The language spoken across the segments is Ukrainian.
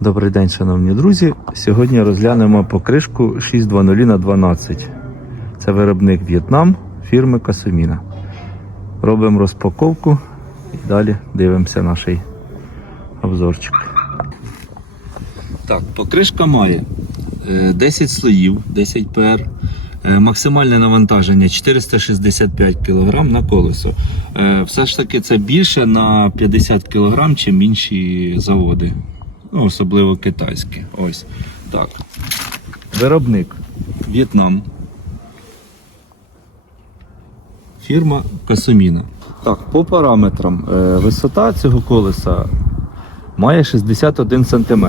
Добрий день, шановні друзі. Сьогодні розглянемо покришку 620 на 12. Це виробник В'єтнам фірми Касуміна. Робимо розпаковку і далі дивимося наш обзорчик. Так, покришка має е, 10 слоїв, 10 ПР. Е, Максимальне навантаження 465 кг на колесо. Е, Все ж таки це більше на 50 кг, чим інші заводи. Ну, особливо китайські. Ось так. Виробник В'єтнам. Фірма Касуміна. Так, по параметрам е, висота цього колеса має 61 см.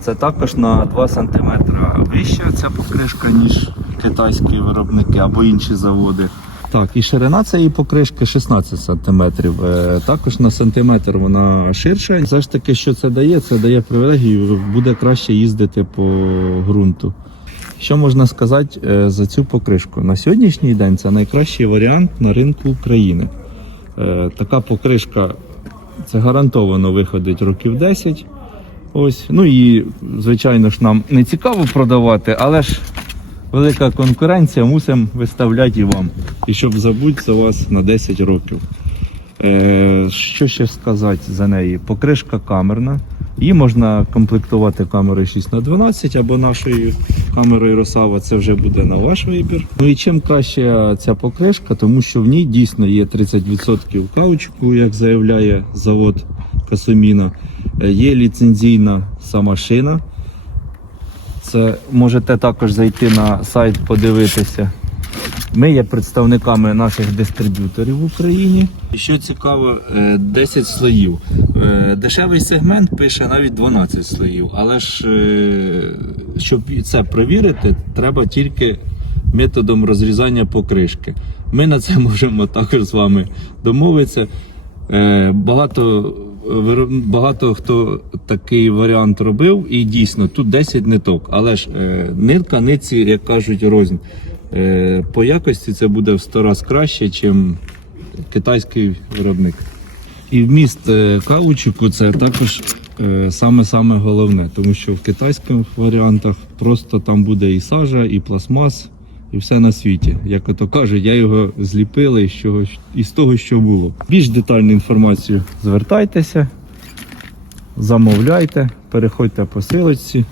Це також на 2 см вища ця покришка, ніж китайські виробники або інші заводи. Так, і ширина цієї покришки 16 см. Також на сантиметр вона ширша. Все ж таки, що це дає? Це дає привілегію, буде краще їздити по ґрунту. Що можна сказати е, за цю покришку? На сьогоднішній день це найкращий варіант на ринку України. Е, Така покришка це гарантовано виходить років 10. Ось. Ну і, звичайно ж, нам не цікаво продавати, але ж велика конкуренція мусимо виставляти і вам. І щоб забути за вас на 10 років. Е, що ще сказати за неї? Покришка камерна. Її можна комплектувати камерою 6х12 або нашою камерою Росава, це вже буде на ваш вибір. Ну і чим краще ця покришка, тому що в ній дійсно є 30% каучуку, як заявляє завод Касуміна. Е, Є ліцензійна сама шина. Це можете також зайти на сайт, подивитися. Ми є представниками наших дистриб'юторів в Україні. І що цікаво, е, 10 слоїв. Е, Дешевий сегмент пише навіть 12 слоїв, але ж е, щоб це перевірити, треба тільки методом розрізання покришки. Ми на це можемо також з вами домовитися. Е, Багато, багато хто такий варіант робив, і дійсно тут 10 ниток, але ж е, нитка нитці, як кажуть, рознь. Е, По якості це буде в 100 разів краще, ніж китайський виробник. І вміст е, каучуку це також е, саме-саме головне, тому що в китайських варіантах просто там буде і сажа, і пластмас, і все на світі. Як ото кажуть, я його зліпила із, чого, із того, що було. Більш детальну інформацію звертайтеся, замовляйте, переходьте по силочці.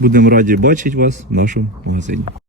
Будемо раді бачити вас в нашому магазині.